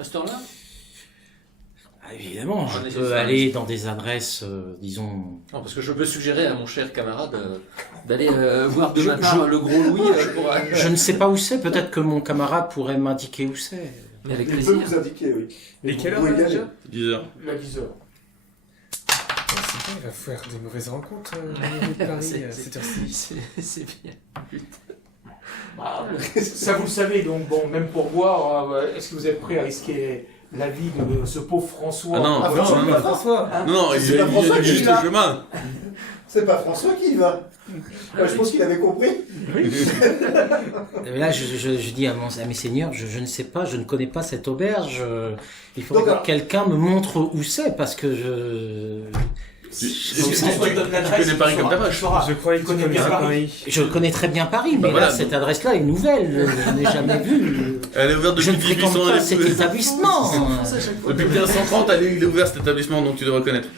À cette heure-là? Évidemment, je peux aller dans des adresses, disons... Non, parce que je peux suggérer à mon cher camarade d'aller voir de ma part le gros Louis pour... Je ne sais pas où c'est, peut-être que mon camarade pourrait m'indiquer où c'est. Mais avec Il plaisir. peut vous indiquer, oui. Et quelle heure Vous pouvez y déjà aller. 10h. La 10h. C'est bien, il va faire des mauvaises rencontres de Paris à cette heure-ci. C'est bien. Ça, vous le savez, donc bon, même pour boire, est-ce que vous êtes prêt à risquer la vie de ce pauvre François? Ah non, François. Non, C'est pas François il qui est juste l'a. le chemin. C'est pas François qui y va. Je pense qu'il avait compris. Et là, je dis à mes seigneurs, je ne sais pas, je ne connais pas cette auberge. Il faudrait Donc, que quelqu'un me montre où c'est, parce que je... Tu connais Paris comme ta poche. Je croyais que tu connais connaissais bien Paris. Je connais très bien Paris, mais Bah voilà, là, cette adresse-là est nouvelle, je n'ai jamais vue. Elle est ouverte Je depuis ne fréquente 1800. pas cet établissement. Depuis 1530, il est ouvert cet établissement, donc tu devrais connaître.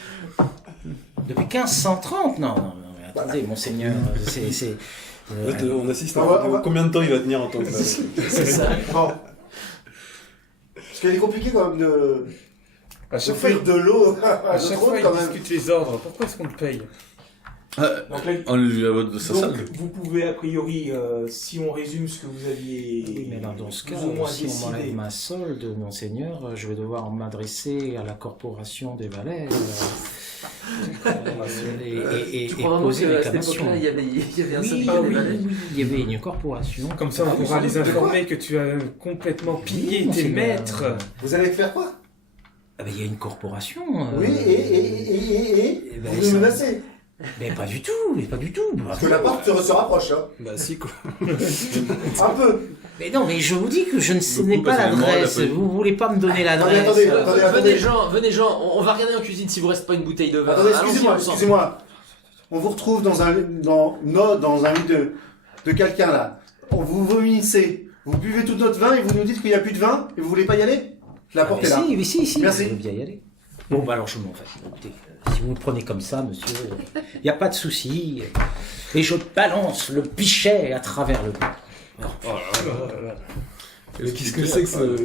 Depuis 1530? Non, mais attendez, monseigneur, c'est... On assiste On va- combien de temps il va tenir en tant que... c'est ça. Bon. Parce qu'il est compliqué quand même de À chaque faire fois, de l'eau à à chaque l'autre fois, quand il même. discute les ordres. Pourquoi est-ce qu'on le paye? Donc, là, On lui a de sa donc, salle. vous pouvez, a priori, si on résume ce que vous aviez Oui, mais alors dans ce cas, plus ou moins si on m'enlève décidé, ma solde, monseigneur, je vais devoir m'adresser à la corporation des valets et Tu crois vraiment poser qu'à cette réclamation. époque-là, il y avait un Oui, syndicat des oui, valets? oui, il y avait une corporation. Comme ça, on pourra les informer que tu as complètement pillé tes monseigneur. maîtres. Vous allez faire quoi? Ah ben, il y a une corporation. Oui, et ben, vous ça- nous menacez. Mais pas du tout, mais pas du tout. Parce que la porte se rapproche, hein. Bah si, quoi. Un peu. Mais non, mais je vous dis que je ne sais Beaucoup, pas parce que moi, l'adresse. la police- Vous voulez pas me donner l'adresse. Attendez, attendez. Venez Jean, on va regarder en cuisine s'il vous reste pas une bouteille de vin. Attendez, Allons-y, excusez-moi, ensemble. excusez-moi. On vous retrouve dans un lit de quelqu'un là. Vous vomissez. Vous buvez tout notre vin et vous nous dites qu'il n'y a plus de vin et vous voulez pas y aller? La Ah, porte mais est là. si, mais si, Merci. je veux bien y aller. Bon, bah alors je m'en vais. Écoutez, si vous me prenez comme ça, monsieur, il n'y a pas de souci. Et je balance le pichet à travers le dos. Mais qu'est-ce que c'est que ce...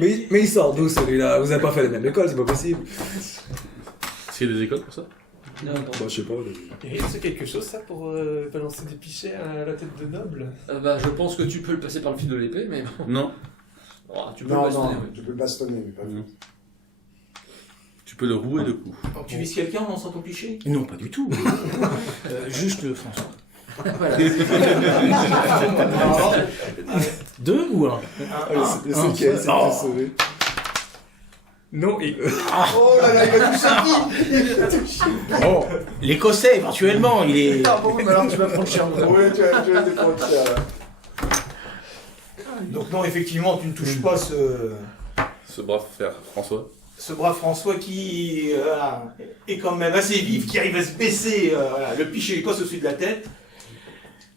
Mais il sort d'où celui-là? Vous avez pas fait la même école, c'est pas possible. S'il y a des écoles pour ça? Bah je sais pas. Et c'est quelque chose, ça, pour balancer des pichets à la tête de noble? Je pense que tu peux le passer par le fil de l'épée, mais bon. Non. Oh, tu peux Non, le bastonner, non, oui. tu peux le bastonner. Mais pas Non. Tu peux le rouer de coups. Donc, tu vises quelqu'un en lançant ton cliché? Non, pas du tout. Juste François. Voilà. Deux ou un? Le seul qui a essayé de te sauver. Non, et... Oh là là, il va toucher qui? Il va toucher. Oh, l'Écossais, éventuellement, il est... Ah bon, mais alors tu vas prendre cher. Oui, tu vas te prendre cher. là. Donc non, effectivement, tu ne touches pas Ce brave frère François. ce brave François qui est quand même assez vif, qui arrive à se baisser le pichet écosse au-dessus de la tête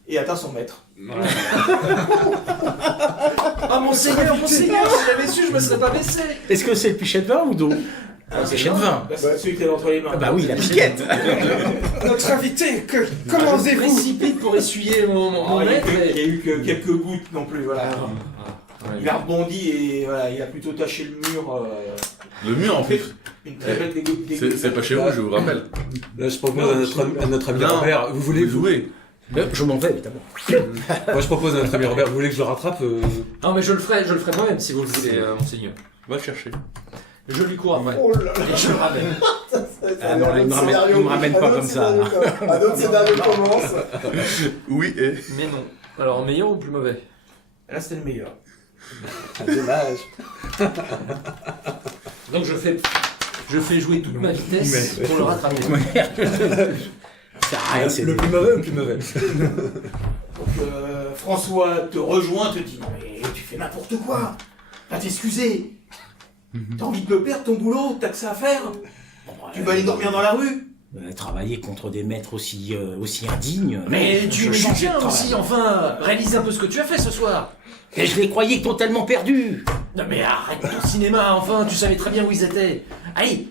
et atteint son maître. Ah, monseigneur, si j'avais su, je me serais pas baissé. Est-ce que c'est le pichet de vin ou d'eau? Le pichet de vin. Bah, c'est celui que t'as entre les mains. Ah bah oui, la piquette. Notre invité, comment Je me osez-vous? précipite pour essuyer mon Il y a maître. eu- il y a eu que quelques gouttes non plus, voilà. Il a rebondi et voilà, il a plutôt taché le mur. Le mur en fait. Une très belle C'est pas chez vous, je vous rappelle. Là je propose à notre ami Non. Robert, vous voulez... Vous jouez. Je m'en vais, évidemment. Moi je propose à notre ami Robert, vous voulez que je le rattrape Non, mais je le ferai moi-même si vous le voulez, monseigneur. Va le chercher. Je lui cours après. Oh là là. Et je le ramène. Ah non, il me ramène pas comme ça. Un autre scénario commence. Oui et. Mais non. Alors, meilleur ou plus mauvais? Là, c'était le meilleur. Dommage. Donc, je fais jouer toute ma vitesse pour le rattraper. Ça rien, c'est Le plus mauvais ou le plus mauvais? Donc, François te rejoint, te dit non mais tu fais n'importe quoi. Va t'excuser. T'as envie de le perdre ton boulot, t'as que ça à faire. Tu vas aller dormir dans la rue. Travailler contre des maîtres aussi indignes. Mais non, tu je me changeais de bien travail. aussi, enfin. Réalise un peu ce que tu as fait ce soir. Et je les croyais totalement perdus. Non mais arrête ton cinéma, enfin. Tu savais très bien où ils étaient. Allez.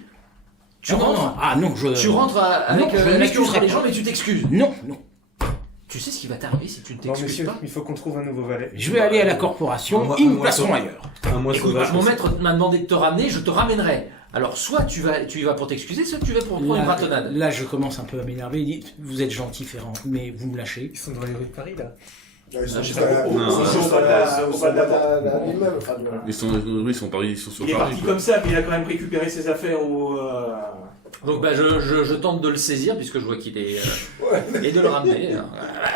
Tu Non, rentres. non. Ah non, Tu rentres avec Non, je la m'excuserai entre les pas. jambes et tu t'excuses. Non, non. Tu sais ce qui va t'arriver si tu ne Non, t'excuses monsieur, pas? il faut qu'on trouve un nouveau valet. Je vais aller à la corporation, ils me placeront ailleurs. À moins Écoute, sauvage. mon maître m'a demandé de te ramener, je te ramènerai. Alors, soit tu y vas pour t'excuser, soit tu vas pour prendre une ratonnade. Là, je commence un peu à m'énerver. Il dit, vous êtes gentil, Ferrand, mais vous me lâchez. Ils sont dans les rues de Paris, là. Ils sont je pas sais là. pas. Ils Non. sont pas là. Ils sont pas là. L'immeuble. Enfin, voilà. Ils sont sur Il est Paris. parti quoi. comme ça, mais il a quand même récupéré ses affaires au. Donc bah, je tente de le saisir puisque je vois qu'il est... et de le ramener.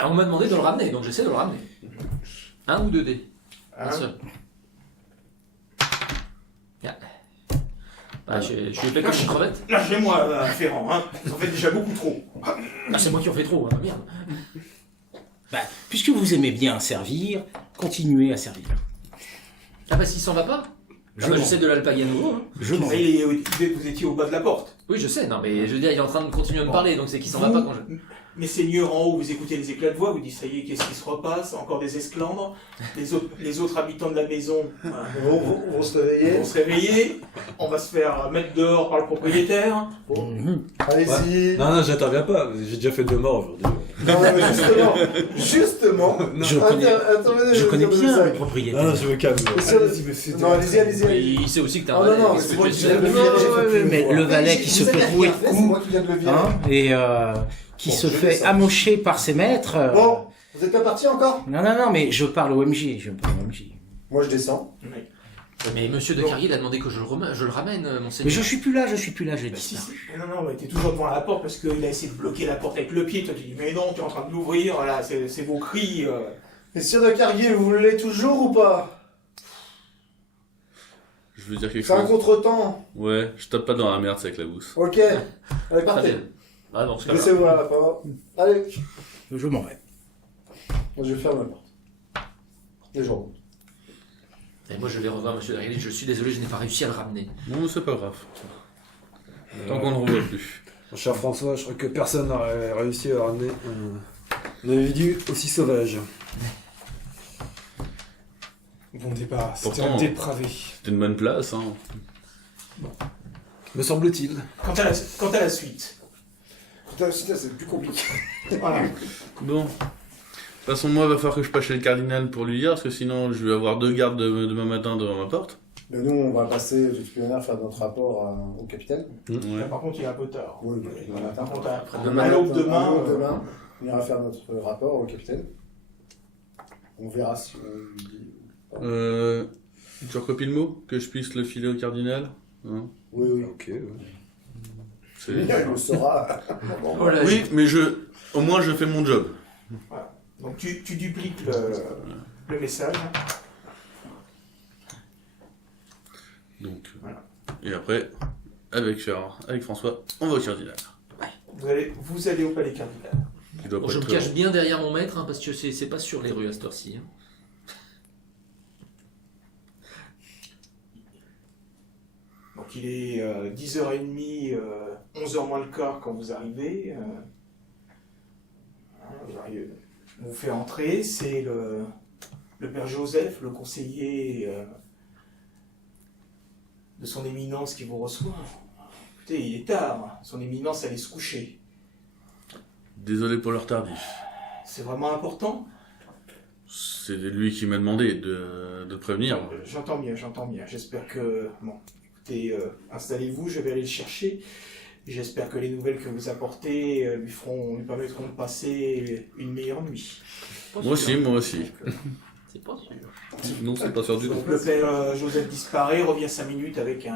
On m'a demandé de le ramener, donc j'essaie de le ramener. 1 ou 2 dés? Un seul. Bien. Bah, je suis épais comme une crevette. Lâchez-moi, Ferrand, hein. Vous en faites déjà beaucoup trop. Ah, c'est moi qui en fais trop, hein. Merde. Bah, puisque vous aimez bien servir, continuez à servir. Ah bah s'il s'en va pas, j'essaie de l'alpaguer à nouveau. Hein. Je m'en vais. Et vous étiez au bas de la porte. Oui, je sais, non mais je veux dire, il est en train de continuer à me parler, donc c'est qu'il s'en va pas quand je... Mes seigneurs en haut, vous écoutez les éclats de voix, vous dites ça y est, qu'est-ce qui se repasse? Encore des esclandres. Les autres habitants de la maison Vont se réveiller. vont se réveiller. On va se faire mettre dehors par le propriétaire. Allez-y. Non, j'interviens pas. J'ai déjà fait 2 morts aujourd'hui. Non, mais justement. Je connais bien le propriétaire. Non, je me calme. Allez-y, monsieur. Non, allez-y. Il sait aussi que t'as Oh un non, valet, c'est qu'est-ce moi que qui tu viens de le sais. virer, j'ai fait plus mais une fois. le valet qui se Vous êtes fait rouer de C'est coups, moi qui viens de le virer. hein, et qui Bon, se je fait descends. amocher par ses maîtres. Bon, vous êtes pas parti encore? Non, mais je parle au MJ, je parle au MJ. Moi, je descends. Mais monsieur de Cargill a demandé que je le ramène, Mais monseigneur. je suis plus là, j'ai Bah, si, disparu. si. Non, t'es toujours devant la porte parce qu'il a essayé de bloquer la porte avec le pied. Toi, tu dis, mais non, tu es en train de l'ouvrir, voilà, c'est vos cris. Messieurs de Cargill, vous voulez toujours ou pas? Je veux dire quelque C'est un chose. contretemps. Ouais, je tape pas dans la merde, c'est avec la gousse. Ok. Allez, Très partez. bien. Ah non, c'est pas grave. Laissez-moi à la fin. Allez. Je m'en vais. Moi, je ferme la porte. Et je remonte. Et moi je vais revoir monsieur de Cargill, je suis désolé, je n'ai pas réussi à le ramener. Non, mais c'est pas grave. Tant qu'on ne revoit plus. Mon cher François, je crois que personne n'aurait réussi à ramener un individu aussi sauvage. Bon débat, c'était Pourtant, un dépravé. C'était une bonne place, hein. Me semble-t-il. Quant à la suite. Putain, c'est plus compliqué. Voilà. Bon. De toute façon, moi, il va falloir que je passe chez le cardinal pour lui dire, parce que sinon, je vais avoir 2 gardes demain matin devant ma porte. Mais nous, on va passer du supérieur faire notre rapport au capitaine. Ouais. Par contre, il est un peu tard. Oui, demain matin. Par contre, à Demain, l'aube demain. demain, on ira faire notre rapport au capitaine. On verra si on lui dit. Tu recopies le mot? Que je puisse le filer au cardinal? Hein? Oui, oui. Ok, ouais. C'est- Il le saura. Oh là, Oui, mais au moins, je fais mon job. Donc tu dupliques le message. Donc, Voilà. et après, avec François, on va au cardinal. Vous allez au palais cardinal. Il doit Bon, pas je être me très cache long. bien derrière mon maître, hein, parce que c'est pas sur les rues à cette heure-ci. Hein. Donc il est 10h30, 11h moins le quart quand vous arrivez. On vous fait entrer, c'est le père Joseph, le conseiller de son éminence qui vous reçoit. Écoutez, il est tard, son éminence allait se coucher. Désolé pour l'heure tardif. C'est vraiment important? C'est lui qui m'a demandé de te prévenir. J'entends bien. J'espère que... Bon, écoutez, installez-vous, je vais aller le chercher. J'espère que les nouvelles que vous apportez lui permettront de passer une meilleure nuit. Moi aussi. C'est pas sûr. Non, c'est pas sûr du tout. Donc le père Joseph disparaît, revient 5 minutes avec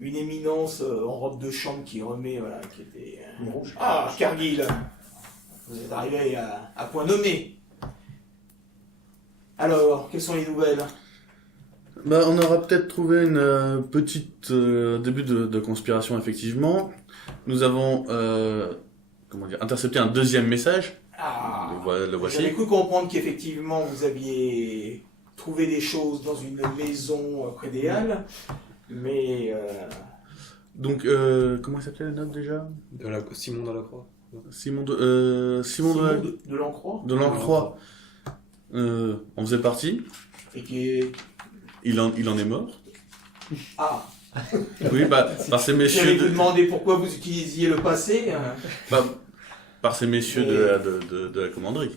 une éminence en robe de chambre qui remet, voilà, qui était... Rouge. Ah, Cargill, vous êtes arrivé à point nommé. Alors, quelles sont les nouvelles? Bah, on aura peut-être trouvé une petite début de conspiration, effectivement. Nous avons intercepté un 2e message. Ah, Le j'avais voici. cru comprendre qu'effectivement vous aviez trouvé des choses dans une maison près des Halles, mais Donc, comment il s'appelait la note déjà? Simon Delacroix. Simon de de l'Encroix, de Lancroix en faisait partie. et qui est... Il en est mort. Ah, Oui, bah, par ces messieurs j'allais vous demander pourquoi vous utilisiez le passé. bah, par ces messieurs de la commanderie.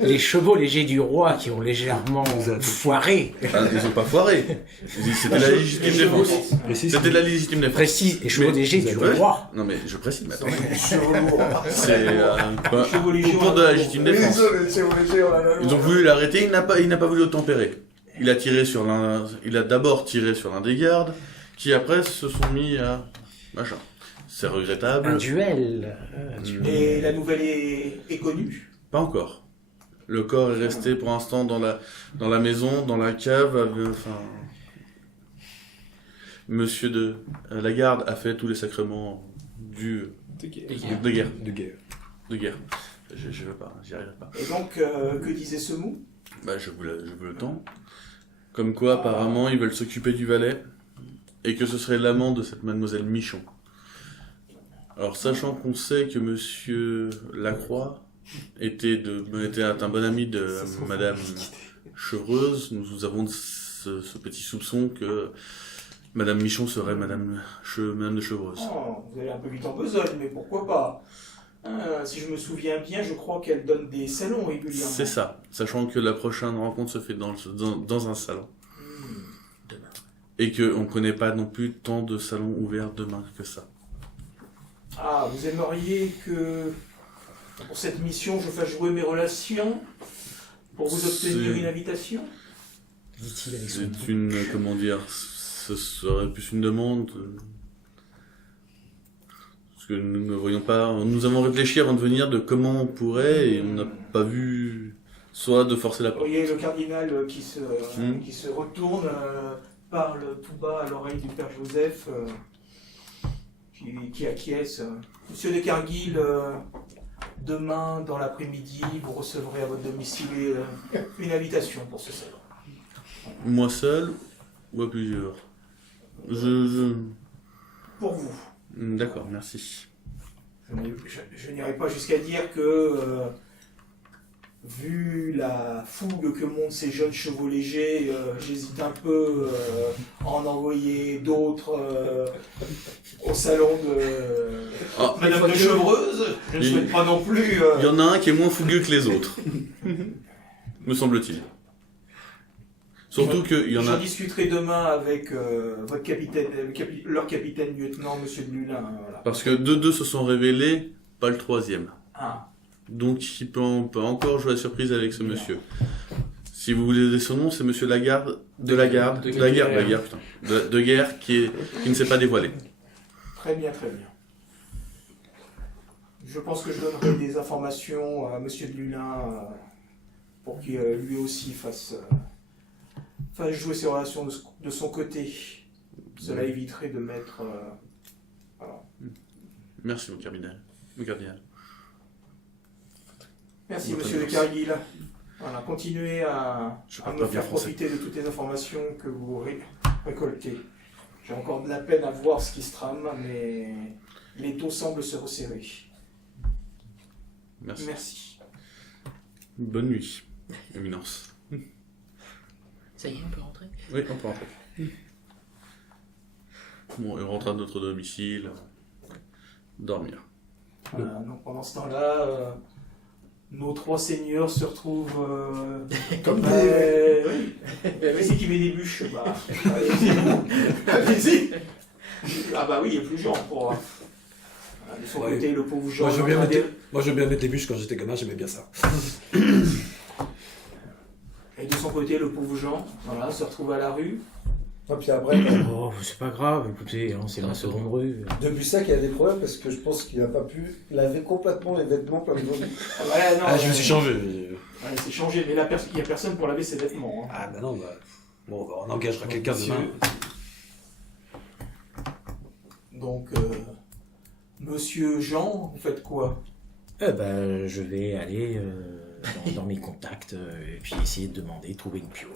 les chevaux légers du roi qui ont légèrement foiré. Ah, ils ont pas foiré. C'était la légitime défense. C'était la légitime défense. Précise, les chevaux légers du Ouais. roi. Non mais je précise maintenant. Chevaux lourds. C'est Chevaux légers, pour de la légitime défense. Les chevaux légers, oh là là. Ils ont voulu l'arrêter, il n'a pas voulu obtempérer. Il a d'abord tiré sur l'un des gardes, qui après se sont mis à machin. C'est regrettable. Un duel. Et la nouvelle est connue. Pas encore. Le corps est resté pour l'instant dans la maison, dans la cave. Enfin, Monsieur de la garde a fait tous les sacrements de guerre. De guerre. Je veux pas, j'y arriverai pas. Et donc, que disait ce mot? Bah, je veux le temps. Comme quoi, apparemment, ils veulent s'occuper du valet, et que ce serait l'amant de cette mademoiselle Michon. Alors, sachant qu'on sait que Monsieur Lacroix était un bon ami de Madame Chevreuse, nous avons ce petit soupçon que Madame Michon serait Madame de Chevreuse. Oh, vous allez un peu vite en besogne, mais pourquoi pas? Si je me souviens bien, je crois qu'elle donne des salons régulièrement. C'est ça, sachant que la prochaine rencontre se fait dans un salon. Demain. Et qu'on ne connaît pas non plus tant de salons ouverts demain que ça. Ah, vous aimeriez que pour cette mission, je fasse jouer mes relations pour vous obtenir une invitation? Dit-il avec son C'est une, comment dire, ce serait plus une demande. Parce que nous ne voyons pas, nous avons réfléchi avant de venir de comment on pourrait et on n'a pas vu, soit de forcer la Vous porte. voyez le cardinal qui se retourne, parle tout bas à l'oreille du père Joseph, qui acquiesce. Monsieur de Cargill, demain dans l'après-midi, vous recevrez à votre domicile une invitation pour ce salon. Moi seul ou à plusieurs? Pour vous. D'accord, merci. Je n'irai pas jusqu'à dire que, vu la fougue que montent ces jeunes chevaux légers, j'hésite un peu à en envoyer d'autres au salon de Madame de Chevreuse. Je ne souhaite pas non plus... Il y en a un qui est moins fougueux que les autres, me semble-t-il. Surtout qu'il y en J'en a... discuterai demain avec votre capitaine, leur capitaine lieutenant, Monsieur de Lulin. Voilà. Parce que deux se sont révélés, pas le troisième. Ah. Donc il peut encore jouer la surprise avec ce monsieur. Si vous voulez son nom, c'est Monsieur Lagarde, de guerre, putain. De guerre qui ne s'est pas dévoilé. Très bien, très bien. Je pense que je donnerai des informations à Monsieur de Lulin pour qu'il lui aussi fasse jouer ses relations de son côté. Cela éviterait de mettre... voilà. Merci mon cardinal. Merci Votre Monsieur de réponse. Cargill. Voilà, continuez à parle me pas bien faire français. profiter de toutes les informations que vous récoltez. J'ai encore de la peine à voir ce qui se trame, mais les taux semblent se resserrer. Merci. Merci. Bonne nuit, Éminence. Ça y est, on peut rentrer? Oui, on peut rentrer. Bon, et on rentre à notre domicile. Dormir. Voilà, donc pendant ce temps-là, nos trois seigneurs se retrouvent Comme oui. Mais c'est qui met des bûches. Bah, allez-y. Ah bah oui, il y a plus Jean pour... de son Ouais. côté, le pauvre Jean... Moi, je veux bien mettre les bûches quand j'étais gamin, j'aimais bien ça. Et de son côté, le pauvre Jean, voilà, se retrouve à la rue. Et puis après, Oh, c'est pas grave, écoutez, hein, c'est ma seconde rue. depuis ça qu'il y a des problèmes parce que je pense qu'il a pas pu. Il avait complètement les vêtements plein de vomi. Ah, voilà, non, Je me suis changé. Ouais, c'est changé, mais là, il n'y a personne pour laver ses vêtements. Hein. Ah bah non, bah... Bon, bah, on engagera quelqu'un demain. Donc, Monsieur Jean, vous faites quoi? Eh ben, je vais aller dans mes contacts et puis essayer de demander, trouver une piole.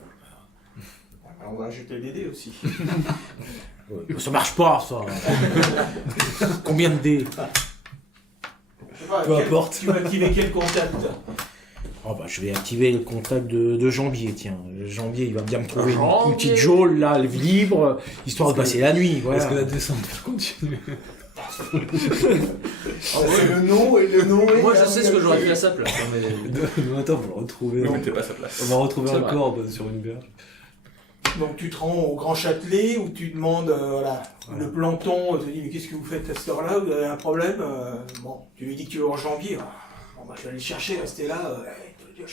On va jeter les dés aussi. Ça marche pas, ça. Combien de dés? Je sais pas, Peu importe. Tu vas activer quel contact? Oh bah, je vais activer le contact de Jambier, tiens. Jambier, il va bien me trouver une Jambier. petite geôle, là, libre, histoire de passer la nuit, voilà. Est-ce que la descente va continuer? C'est le nom et le nom. Moi, je sais ce que j'aurais fait à sa place. hein, mais... Non, attends, on va le retrouver. Ne mettez pas sa place. On va retrouver C'est un vrai. corps sur une berge. Donc tu te rends au Grand Châtelet où tu demandes, voilà, le planton te dit mais qu'est-ce que vous faites à cette heure-là, vous avez un problème bon, tu lui dis que tu veux en janvier, bon bah je vais aller le chercher, rester là, ouais. Donc,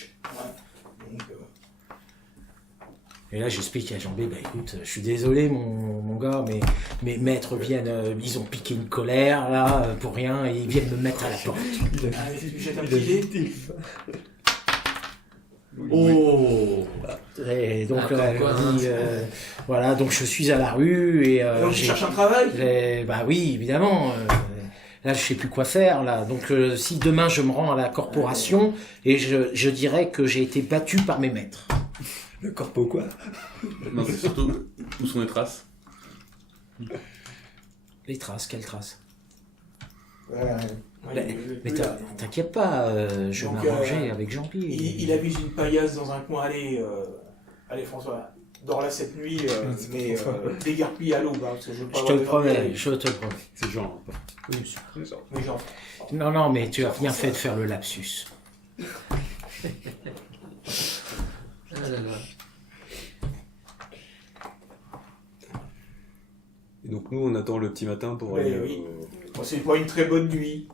Et là, j'explique à Jean-B, bah écoute, je suis désolé, mon gars, mais mes maîtres viennent, ils ont piqué une colère, là, pour rien, et ils viennent me mettre à la porte. allez, tu jettes un petit dé. Oh. Et donc, Attends, elle quoi, me dit, voilà, donc je suis à la rue, et Donc tu cherches un travail. bah oui, évidemment. Là, je sais plus quoi faire, là. Donc, si demain je me rends à la corporation, et je dirais que j'ai été battu par mes maîtres. Le corpo quoi? Non, c'est surtout où sont les traces. Les traces, quelles traces? Ouais, Mais t'inquiète pas, je vais Donc, m'arranger avec Jean-Pierre. il avise une paillasse dans un coin, allez François, dors là cette nuit, mais dégarpille à l'aube, parce que je veux pas Je te avoir le de promets, vampires. je te le promets. C'est genre. Mais genre, Non, mais tu as bien fait de faire le lapsus. Ah là là. Et donc nous, on attend le petit matin pour Ouais, aller. oui. bon, c'est pas une très bonne nuit.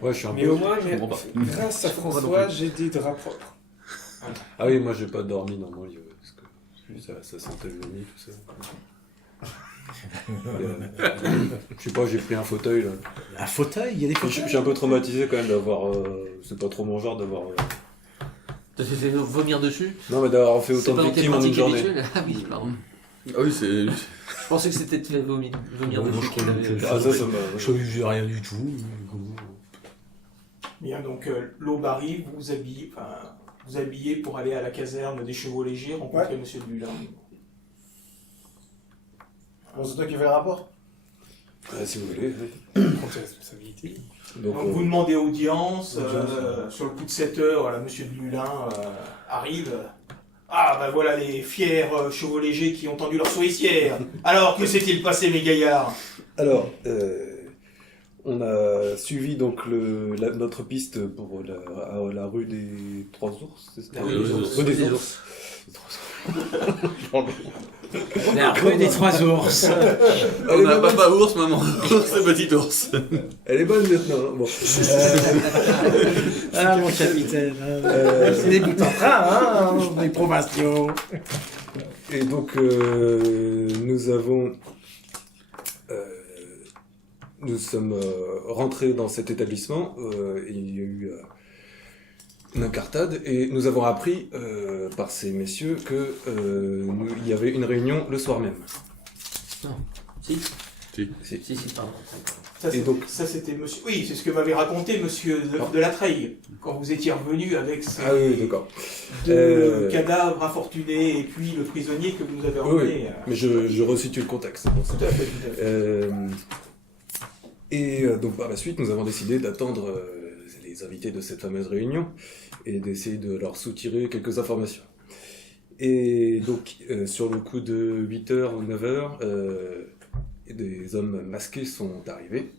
Ouais, je suis un Mais peu. au moins, Je comprends pas. grâce à François, j'ai des draps propres. Ah oui, moi j'ai pas dormi dans mon lit, parce que ça sentait le vomi, tout ça. Je sais pas, j'ai pris un fauteuil là. Un fauteuil, il y a des Je fauteuils. suis un peu traumatisé quand même d'avoir. C'est pas trop mon genre d'avoir. T'as fait vomir dessus? Non, mais d'avoir fait C'est autant pas de dans tes victimes en une pratiques journée. habituelles? Ah oui, pardon. Ah oui, c'est. Je pensais que c'était de faire vomir Non, dessus. moi, je croyais que- Ah, ça m'a. Je ne rien du tout. Bien, donc l'aube arrive, vous habillez pour aller à la caserne des chevaux légers, rencontrer Monsieur Dulin. Bon, c'est toi qui fais le rapport. Si vous voulez. Prends tes responsabilités. Donc, Donc vous demandez audience, sur le coup de 7 heures, voilà, Monsieur Dulin arrive. Ah bah voilà les fiers chevaux légers qui ont tendu leur souricière. Alors que s'est-il passé mes gaillards? Alors, on a suivi donc notre piste pour la rue des Trois Ours, c'est ça? La rue des Ours. Rue des Ours. La rue des Trois Ours. On a papa ours, maman ours et petit ours. Elle est bonne maintenant. Bon. Ah, mon capitaine. C'est des bouts en train, hein, les provinciaux. Et donc, nous sommes rentrés dans cet établissement. Et il y a eu une incartade et nous avons appris par ces messieurs que il y avait une réunion le soir même. Si, pardon. Ça, Et c'était- donc- ça, c'était monsieur. Oui, c'est ce que m'avait raconté monsieur de la Treille quand vous étiez revenu avec ces Ah oui, d'accord. deux cadavres infortunés et puis le prisonnier que vous nous avez Oui, emmené. oui. Mais je resitue le contexte, c'est pour ça. Tout à fait, tout à fait. Donc par la suite, nous avons décidé d'attendre les invités de cette fameuse réunion et d'essayer de leur soutirer quelques informations. Et donc, sur le coup de 8h ou 9h, des hommes masqués sont arrivés.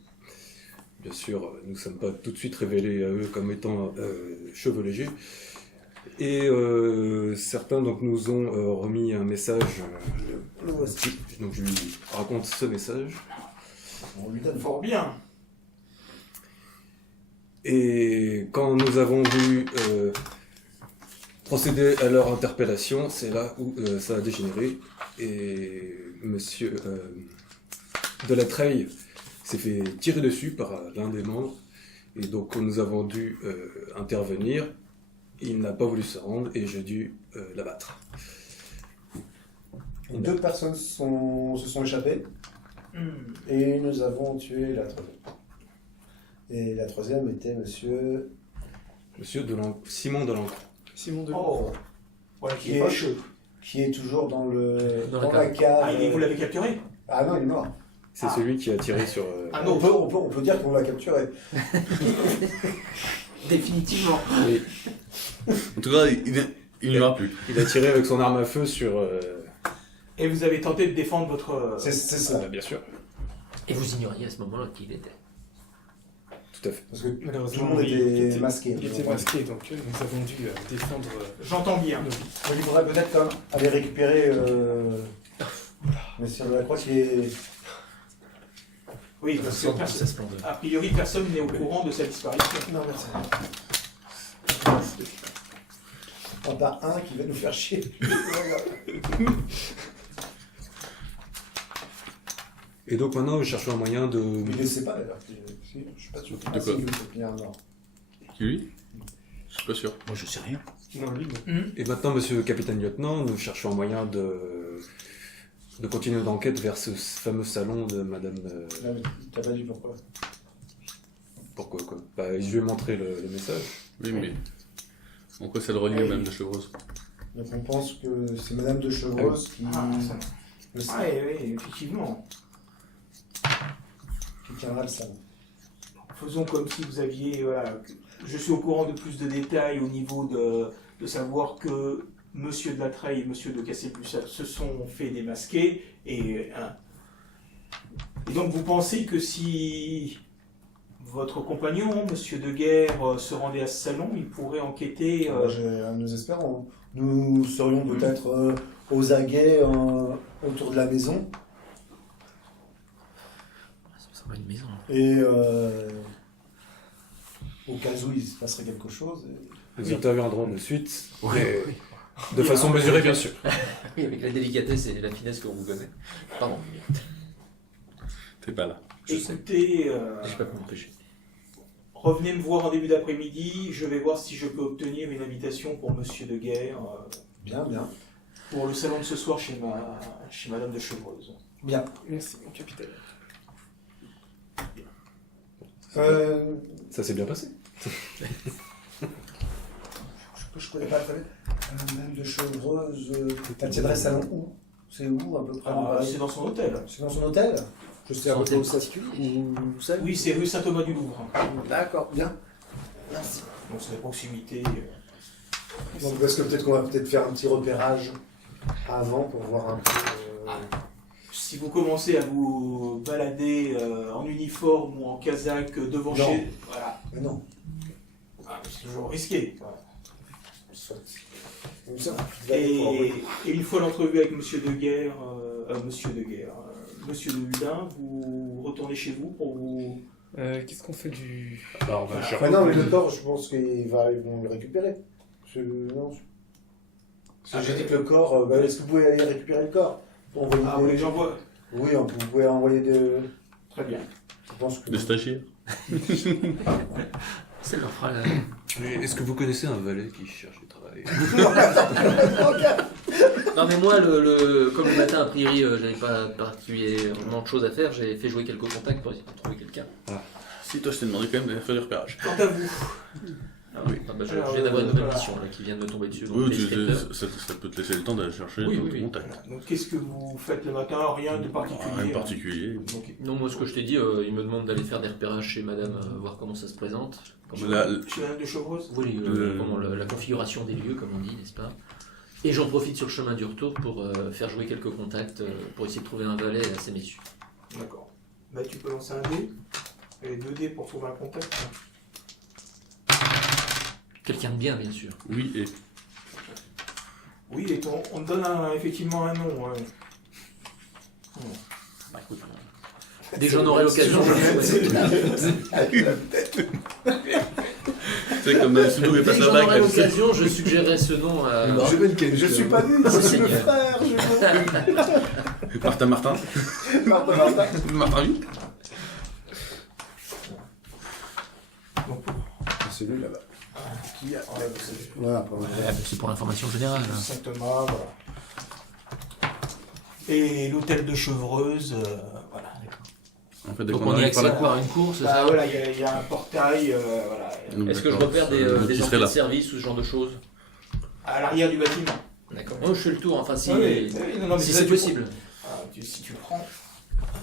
Bien sûr, nous ne sommes pas tout de suite révélés à eux comme étant cheveux légers. Et certains donc, nous ont remis un message. Donc je lui raconte ce message. On lui donne. Fort bien. Et quand nous avons voulu procéder à leur interpellation, c'est là où ça a dégénéré. Et monsieur de la Treille s'est fait tirer dessus par l'un des membres. Et donc nous avons dû intervenir. Il n'a pas voulu se rendre et j'ai dû l'abattre. Deux personnes se sont échappées et nous avons tué la troisième. Et la troisième était monsieur... Monsieur Simon Delancre. Simon de Oh. Voilà, qui est Et- fâcheux. qui est toujours dans Dans la la cave. Ah, vous l'avez capturé? Ah non, il est mort. C'est celui qui a tiré sur... Ah On non. peut dire qu'on l'a capturé. Définitivement. Oui, En tout cas, il n'y aura plus. il a tiré avec son arme à feu sur... Et vous avez tenté de défendre votre... C'est ça. bien sûr. Et vous ignoriez à ce moment-là qui il était. Tout à fait. Parce que tout Malheureusement, le monde oui, était masqué. Il était masqué, donc nous avons dû défendre J'entends bien. nos vies. Donc, il faudrait peut-être quand même aller récupérer Monsieur de la Croix qui est... Oui, parce que Ça se plante. a priori, personne n'est au courant de sa disparition. Non, merci. On pas un qui va nous faire chier. Et donc maintenant, nous cherchons un moyen de... Il ne sait pas d'ailleurs. Je suis pas sûr. De Ah, quoi si, il faut bien, non. Qui lui? Je suis pas sûr. Moi, je sais rien. Non, lui, non. Et maintenant, monsieur le capitaine lieutenant, nous cherchons un moyen de continuer l'enquête vers ce fameux salon de madame... Là, mais t'as pas dit pourquoi. Pourquoi quoi? Bah, je lui ai montré le message. Oui, mais. En quoi ça le relie à Madame de Chevreuse? Donc on pense que c'est Madame de Chevreuse qui... le Ah, oui, effectivement. qui tiendra le salon. Faisons comme si vous aviez... Voilà, je suis au courant de plus de détails au niveau de savoir que Monsieur de la Treille et Monsieur de Cassé-Bussat se sont fait démasquer. Et donc vous pensez que si votre compagnon, Monsieur de Guerre, se rendait à ce salon, il pourrait enquêter... Nous espérons. Nous serions peut-être aux aguets autour de la maison. Ça va une maison. Et au cas où il se passerait quelque chose. Nous interviendrons de suite, Oui, mais oui. de façon mesurée bien sûr. Oui, avec la délicatesse et la finesse qu'on vous connaît. Pardon. T'es pas là. Je sais. Écoutez, Je sais pas comment m'empêcher. revenez me voir en début d'après-midi. Je vais voir si je peux obtenir une invitation pour Monsieur de Guerre Bien, bien. pour le salon de ce soir chez Madame de Chevreuse. Bien. Merci, mon capitaine. Ça s'est bien passé. Je connais pas très bien. Madame de Chevreuse, elle tiendrait le salon où? C'est où à peu près? C'est dans son hôtel. C'est dans son hôtel? Je sais à peu près où ça particulier. où ça. Oui, c'est rue Saint-Thomas-du-Louvre. D'accord, bien. Merci. Donc c'est la proximité. Donc parce que peut-être qu'on va peut-être faire un petit repérage avant pour voir un peu. Si vous commencez à vous balader en uniforme ou en casaque devant Non. chez... Voilà. Mais non. C'est toujours risqué. Voilà. Soit. Et une fois l'entrevue avec Monsieur de Guerre, Monsieur de Hulin, vous retournez chez vous pour vous... Qu'est-ce qu'on fait du... Alors, on va chercher. Ouais, non, mais le corps, je pense qu'ils vont le récupérer. Non. J'ai dit que le corps. Est-ce que vous pouvez aller récupérer le corps? Pour envoyer Ah des- oui, j'envoie. Oui, vous pouvez envoyer de. Très bien. Je pense que. De stagiaire. C'est leur fera la... Mais est-ce que vous connaissez un valet qui cherche du travail? Non mais moi, comme le matin, a priori, j'avais pas particulièrement de choses à faire, j'ai fait jouer quelques contacts pour essayer de trouver quelqu'un. Si, toi, je t'ai demandé quand même d'aller faire du repérage. Quant à vous, Ah oui. Ah bah, je viens d'avoir une nouvelle mission là, qui vient de me tomber dessus. donc Oui, les scripteurs. ça peut te laisser le temps d'aller chercher Oui, ton oui, oui. contact. voilà. Donc qu'est-ce que vous faites le matin? Rien de particulier. Rien de particulier. Donc, Non, moi ce que je t'ai dit, il me demande d'aller faire des repérages chez madame, voir comment ça se présente. Comment, chez Madame de Chevreuse? oui, la configuration des lieux, comme on dit, n'est-ce pas? Et j'en profite sur le chemin du retour pour faire jouer quelques contacts, pour essayer de trouver un valet à ces messieurs. D'accord. Bah tu peux lancer un dé. Et 2 dés pour trouver un contact. Quelqu'un de bien, bien sûr. Oui, et. Oui, et on te donne effectivement un nom. Bah, écoute, dès que j'en aurai l'occasion, je le souhaite. Tu sais, comme Soudou est Dès pas que sa j'en bague, aurai elle l'occasion, je suggérerai ce nom à... Je suis pas venu, C'est c'est le Seigneur. frère, je veux. Martin Martin. Martin. Martin, oui. C'est lui là-bas. Qui a... Voilà, C'est pour l'information générale. hein. Saint-Thomas, voilà. Et l'hôtel de Chevreuse, voilà. En fait, dès Donc qu'on on y arrive par accède là. par une course, c'est Bah ça? voilà, il y a un portail, voilà. Est-ce que je D'accord. repère des Qui serait entrées de là. service ou ce genre de choses? À l'arrière du bâtiment. D'accord. Moi je fais le tour, enfin si, Non, mais si ça, c'est tu possible. prends- ah, si tu prends...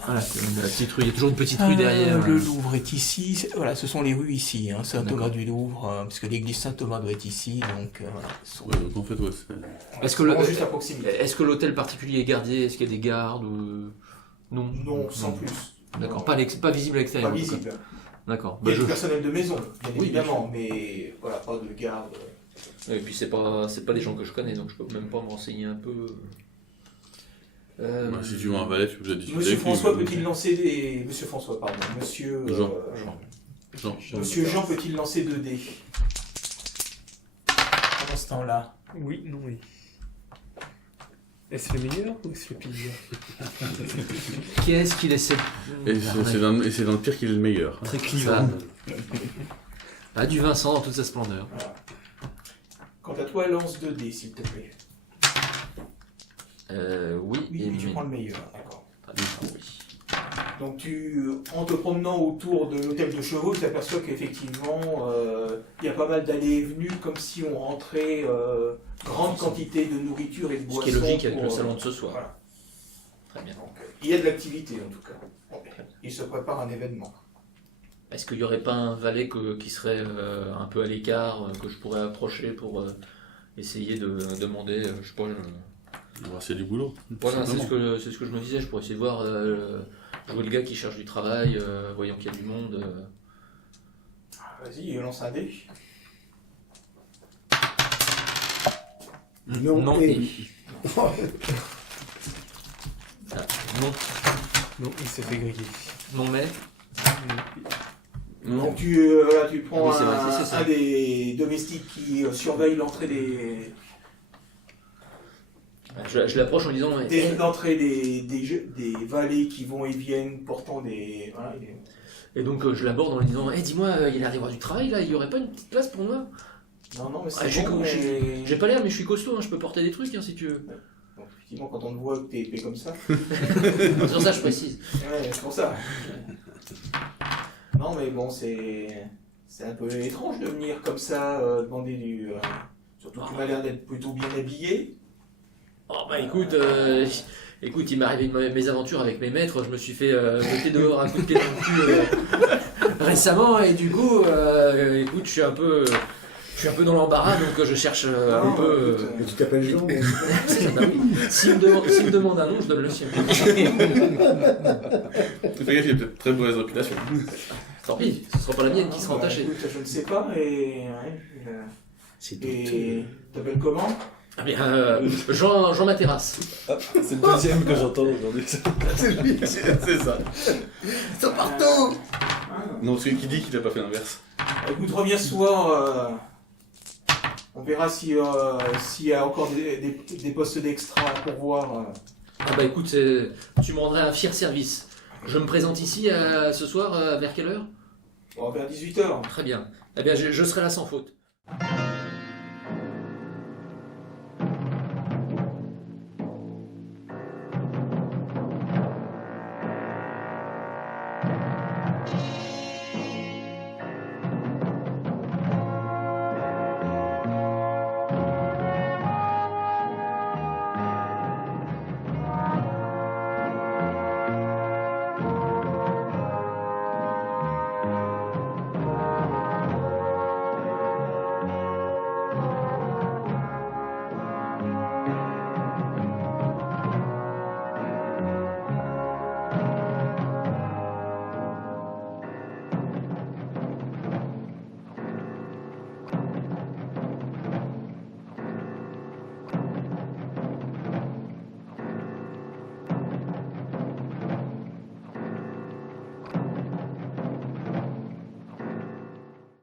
Voilà, la petite rue, il y a toujours une petite rue derrière. Le Louvre est ici. Voilà, ce sont les rues ici, hein, Saint-Thomas du Louvre, parce que l'église Saint-Thomas doit être ici, donc voilà. Ouais, donc en fait, ouais, c'est. Est-ce que Juste à proximité. est-ce que l'hôtel particulier est gardé? Est-ce qu'il y a des gardes ou... Non. Non, sans plus. D'accord, pas visible à l'extérieur. Pas en tout cas. visible. D'accord. Il y a Bah, du personnel de maison, bien Oui, évidemment, mais voilà, pas de garde. Et puis c'est pas des gens que je connais, donc je peux même pas me renseigner un peu. Bah, si tu veux un valet, tu peux déjà discuter. Monsieur avec lui, François mais- peut-il lancer des. Monsieur François, pardon. Monsieur. Jean. Monsieur Jean peut-il lancer 2 dés pendant ce temps-là? Oui, non, oui. Est-ce le meilleur ou est-ce le pire? Qui est-ce qui laissait. Et c'est dans le pire qu'il est le meilleur. Très clivant. Ah, du Vincent dans toute sa splendeur. Quant à toi, lance 2 dés, s'il te plaît. Oui, Oui, mais tu prends le meilleur, d'accord. Ah, du coup, oui. Donc en te promenant autour de l'hôtel de chevaux, tu t'aperçois qu'effectivement, il y a pas mal d'allées et venues, comme si on rentrait grande quantité de nourriture et de Ce boissons. qui est logique avec pour, le salon de ce soir. Voilà. Très bien. Donc, il y a de l'activité en tout cas. Il se prépare un événement. Est-ce qu'il n'y aurait pas un valet qui serait un peu à l'écart, que je pourrais approcher pour essayer de demander, je sais pas, C'est du boulot. voilà, c'est Simplement. ce que je me disais, je pourrais essayer de voir jouer le gars qui cherche du travail, voyant qu'il y a du monde. Vas-y, lance un dé. Non, et... et- Ah, non, Non, il s'est fait griller. non mais... Non. Donc voilà, tu prends Oui, c'est vrai, c'est ça. un des domestiques qui surveille l'entrée Je l'approche en disant... l'entrée des valets qui vont et viennent portant des... Voilà, Et donc je l'aborde en lui disant dis-moi, il arrive à avoir du travail là, il y aurait pas une petite place pour moi? Non, mais Ah, c'est bon, mais... J'ai pas l'air, mais je suis costaud, hein, je peux porter des trucs si tu veux. Donc, effectivement, quand on te voit que t'es épais comme ça, Sur ça, je précise. ouais, c'est pour ça. Non, mais bon, c'est un peu étrange de venir comme ça, demander du... Surtout que tu m'as l'air d'être plutôt bien habillé. Oh bah écoute, écoute, il m'est arrivé une mésaventure avec mes maîtres, je me suis fait jeter dehors un coup de pied dans le cul récemment, et du coup, écoute, je suis un peu dans l'embarras, donc je cherche un Non, peu... écoute, Mais tu t'appelles Jean. Bah oui. S'il me demande un nom, je donne le sien. Fais gaffe, il a peut-être très mauvaise réputation. Tant pis, ce sera pas la mienne qui sera bah, entachée. écoute, je ne sais pas, et... C'est Et douteux. t'appelles comment? Ah bien, Jean Materasse. C'est le deuxième que j'entends aujourd'hui. C'est lui. C'est ça. Ça partout. Non, celui qui dit qu'il a pas fait l'inverse. Écoute, reviens ce soir, on verra s'il y a encore des postes d'extra pour voir. Ah bah écoute, tu me rendrais un fier service. Je me présente ici ce soir, vers quelle heure? Vers 18h. Très bien. Eh bien, je serai là sans faute.